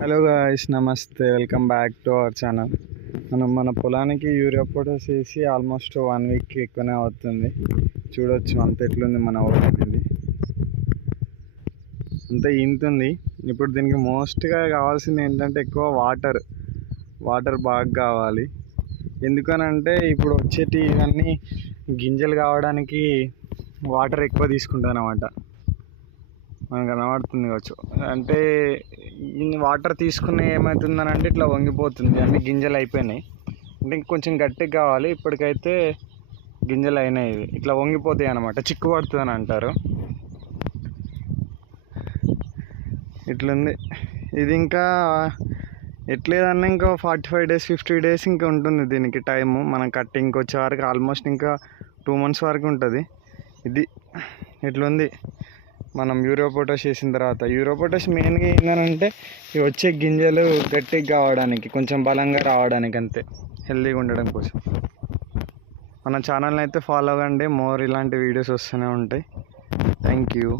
Hello guys, నమస్తే, welcome back to our channel. మనం మన పొలానికి యూరియా పొటాష్ వేసి ఆల్మోస్ట్ 1 వీక్ ఎక్కువనే అవుతుంది. చూడొచ్చు అంత ఎట్లుంది మన ఊరు అనేది, అంత ఇంతుంది. ఇప్పుడు దీనికి మోస్ట్గా కావాల్సింది ఏంటంటే ఎక్కువ వాటర్ బాగా కావాలి. ఎందుకనంటే ఇప్పుడు వచ్చేటి ఇవన్నీ గింజలు కావడానికి వాటర్ ఎక్కువ తీసుకుంటుంది అన్నమాట. మనకు కనబడుతుంది కావచ్చు. అంటే ఇన్ని వాటర్ తీసుకుని ఏమవుతుందని అంటే ఇట్లా వంగిపోతుంది, అన్ని గింజలు అయిపోయినాయి. అంటే ఇంకొంచెం గట్టిగా కావాలి. ఇప్పటికైతే గింజలు అయినాయి, ఇట్లా వంగిపోతాయి అన్నమాట, చిక్కు పడుతుంది అని అంటారు. ఇట్లుంది ఇది. ఇంకా ఎట్లేదన్నా ఇంకా 45 days 50 days ఇంకా ఉంటుంది దీనికి టైము. మనం కట్టింగ్కి వచ్చే వరకు ఆల్మోస్ట్ ఇంకా 2 months వరకు ఉంటుంది. ఇది ఇట్లుంది. మనం యూరియా పొటాష్ వేసిన తర్వాత, యూరియా పొటాష్ మెయిన్గా ఏంటంటే ఇవి వచ్చే గింజలు గట్టిగా కావడానికి, కొంచెం బలంగా రావడానికి, అంతే, హెల్తీగా ఉండడం కోసం. మన ఛానల్ని అయితే ఫాలో అవ్వండి, మోర్ ఇలాంటి వీడియోస్ వస్తూనే ఉంటాయి. Thank you.